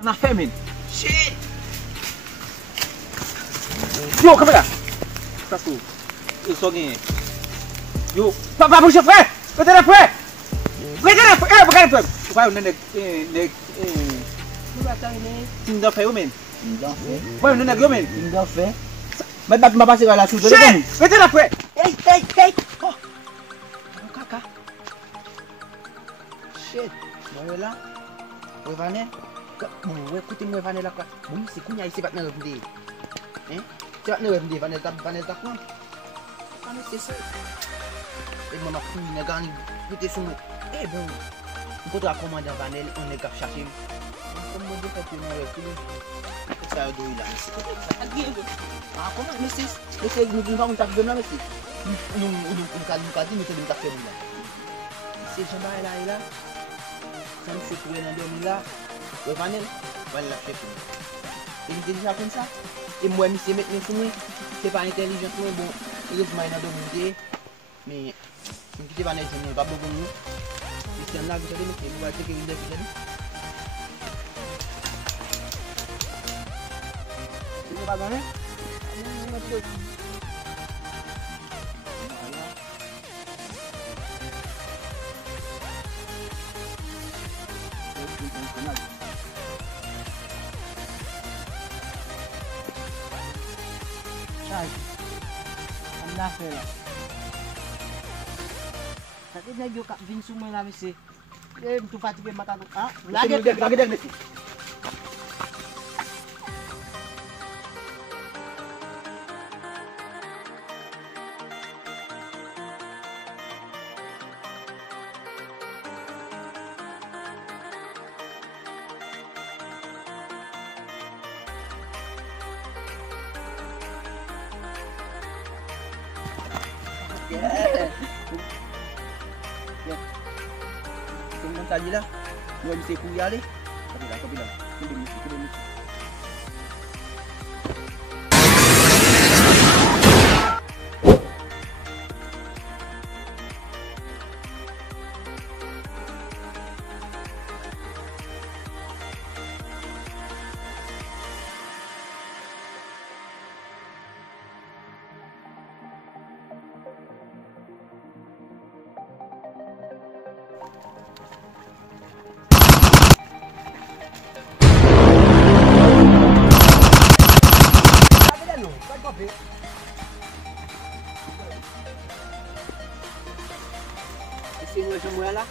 Na fè men. Shit. Yo, kamera. Sasou. Yo, so genye. Yo, pa bouche frè. Rete la frè. Rete la frè. Bagay frè. Fwa yon nek ting da fè yo men. Fwa yon nek yo men. Ting da fè. Ma pase la chou. Shit. Rete la frè. Hey. Oh. Kaka. Shit. Mwen la. Mwen vane. Mwen koute mwen vane la kwa. Mwen si kounya isi bat nan revende. Si bat nan revende vane tak wan. Vane se se. Mwen ma kouni na gani. Mwen te sou mwen. Bon. Mwen kote a komanda vane. On e gap chache. Mwen de fè nan revende. Sa yo do ila. Comment mais c'est nous vamos tak dem la mais nous kadi nous te dem tak fè nou la. C'est jamais là. Ça nous fait trouver dans dormi là. Ouais vanel, voilà la chef. Il est déjà comme ça. Et moi monsieur maintenant pour moi, c'est pas intelligent pour bon, il est mal dans dormi mais une petite vanel je pas beaucoup nous. C'est là que je vais mettre, vous allez checker une décision. Tu vas donner? Anda fela. Tapi na yo ka vin sumoy namin si. Tu fatigué mata do. Ah, lagi deg nesi. Tunggu tadi lah. Dua bisa kuliah leh. Kau bilang. Kau Sino esa muela?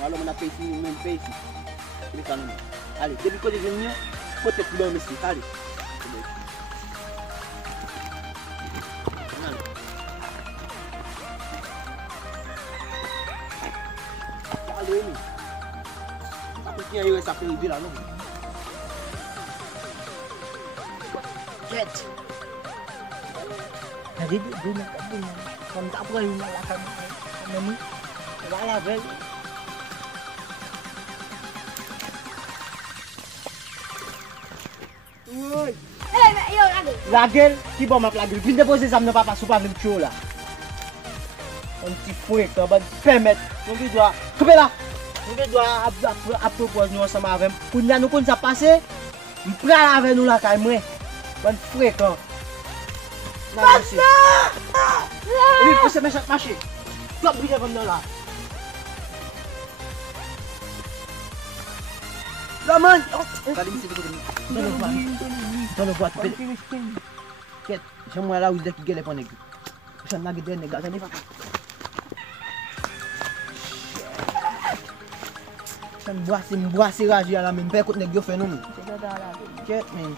Malo mana pesi men pesi. Ini kan. Ali, jadi kau jadi ni, kau tak boleh mesti. Ali. Ali ini. Aku punya ibu sakit ni bilang tu. Jet. Jadi dia nak apa? Kalau tak apa yang nak lakukan. Nami, wala bel. Oi. Yo lagi. Lagel, ki bon map lagel. Vin depose sam nan papa sou pa vin chou la. Un petit fouet ka ba permet. Nou vi doit. Couper là. Nou vi doit a propose nou ensemble avec. Pou nya nou kon sa passe. M'pral avec nou la kay mwen. Bon fouet ka. Papa! Et puis c'est méchant marché. Toi briller comme là. La man. Kali mesti tu ni. Tolong buat. Ket, semua lah udah gele pon nek. Pesan lagi dia nek gak sani pak. San buah si raja la min pekut nek yo fenom. Ket men.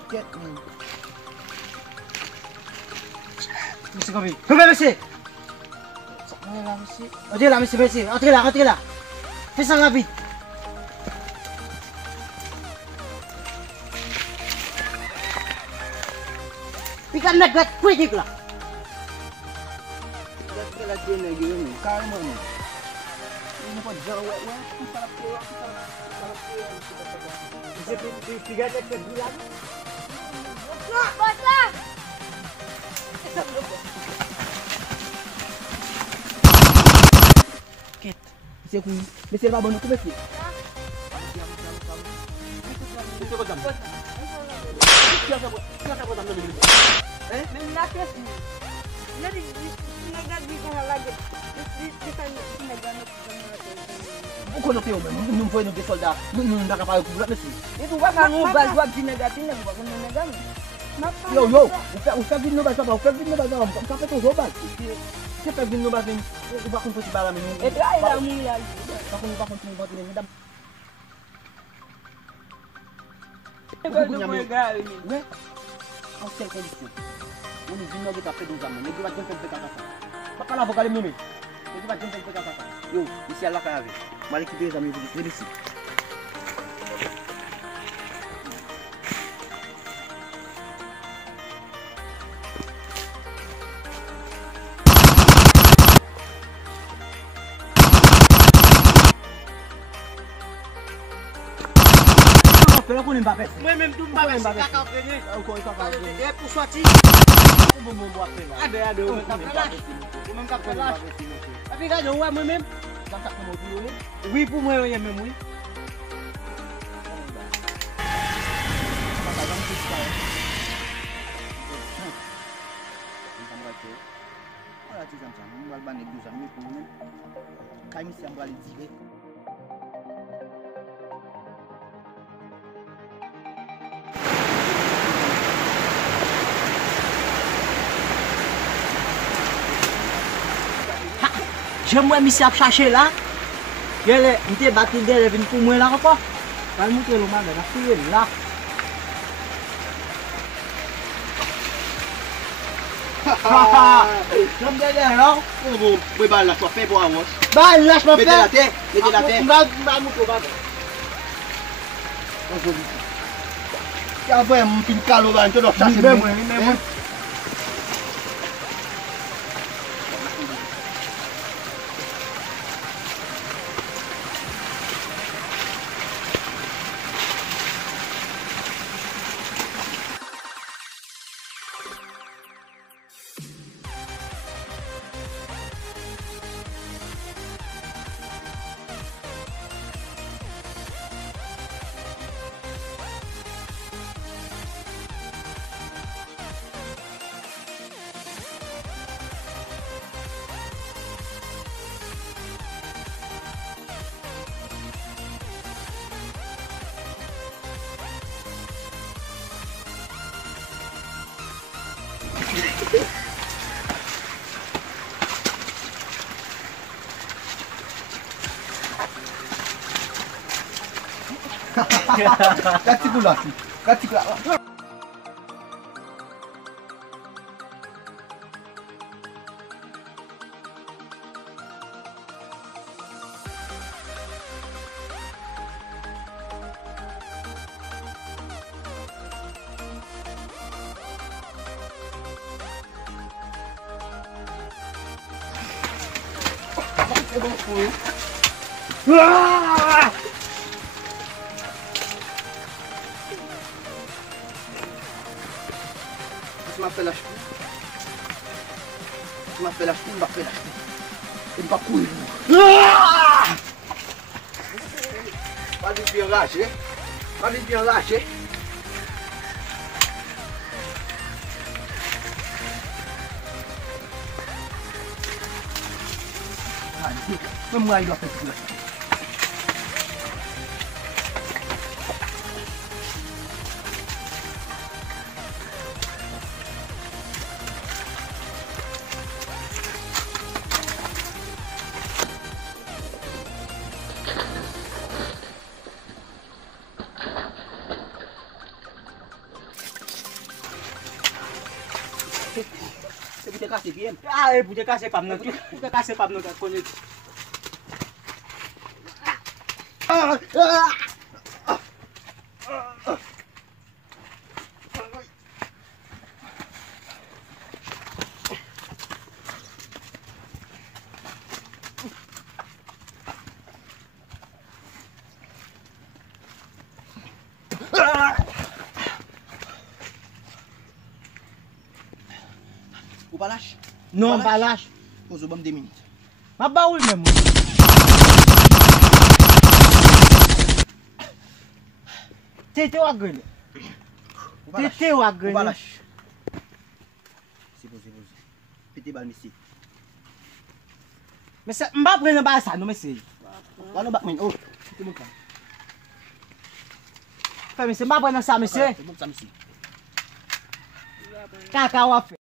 Mesti kau bi. Kau mesti. Entrer là, monsieur. Entrez là. Fais ça rapide. Puis quand on a critique là. Kita lagi lagi ni. Kalma ni. Ini pun jauh ya. Você fica até que bilang. Boslah. Ket. Mesti aku. Mesti babon aku mesti. Mete ko jam. Siapa ko jam lebih. Menakes ni. Jadi nagadi ko lagi. Di kan naganap ko na. Buko na tayo, nung foi no que solda, nung nakapayag ko bulat na si. Itu ba kanu bagwag dinagatin na ba kuno nagan. Yo, usah gini ba sa ba? Usah gini ba sa ba? Kapit ko robot. Siapa gini ba din? Iba kung si bala min. Itu ay la mo ya. Bakun tumbo din dam. Gusto mo gali ni. Ne? Ang sel ko dito. Muni gino kita pe dun zaman. Negi ba jeng pe kata. Bakala bo kali muni. Negi ba jeng pe kata. Yo, isi ala ka ave. Mari kita zami bu delisi. Pero ko ni Mbappé. Moi-même tout Mbappé. Kaka fini. Ko ko ka. Et pour sortir, Ko mo Mbappé. ada. Même cap flash. Tapi kan yo moi-même. Dans ta ko dulu ni. Oui pour moi yo même oui. Kami siang balik direct. J'aimerais me chercher là. Quelle était battu derrière une pour moi là quoi. Quand nous le mal la fille là. J'aime derrière là. Oui, bah la toi fait pour avoir. Bah lâche ma Mettez la tête, mettez la tête. Bah nous pas. Ya voy un pincalo va into Ça c'est même. Katigulasi. Tu m'as fait lâcher. Tu m'as fait lâcher, il m'a fait lâcher. Il m'a couillé. Pas de bien lâcher. Pas de bien lâcher. Même moi, il doit faire tout. Punya kasih game. Punya kasih pam nanti. Punya kasih pam nanti. Ou pas lâche? Non, pas lâche. Pose au bon 10 minutes. Ma baoul même. Tete wak gwen. Tete wak gwen. Balash. Si bozi. Piti bal misi. Mese mbap gwen ba sa no mese. Ano bak min? Oh. Timog ka. Fe mese mbap gwen sa mese. Timog sa misi. Kakawa fe.